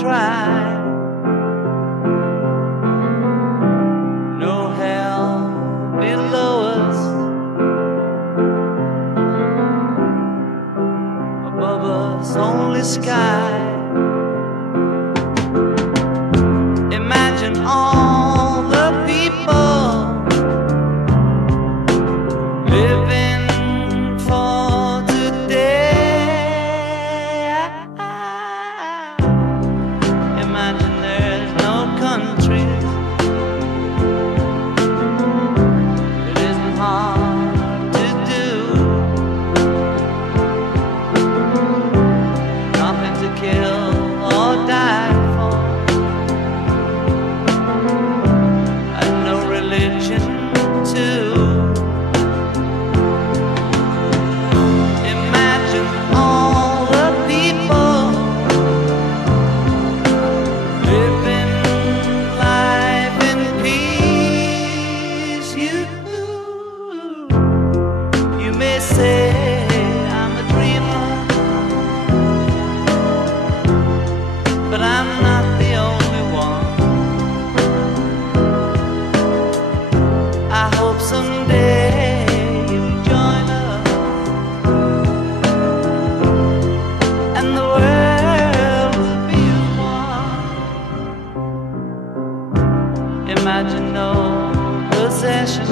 try. No hell below us, above us only sky. Imagine all the people living for today. Imagine there's no countries. It isn't hard to do. Nothing to kill or die for, and no religion too. Imagine all the people living life in peace. You may say I'm a dreamer, but I'm not the only one. I hope someday you'll join us, and the world will be as one. Imagine no possessions.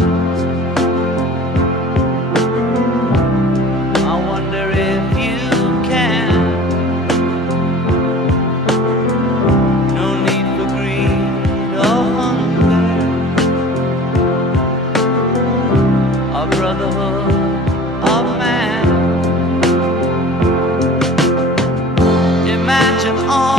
I wonder if you can. No need for greed or hunger, or brotherhood of man. Imagine all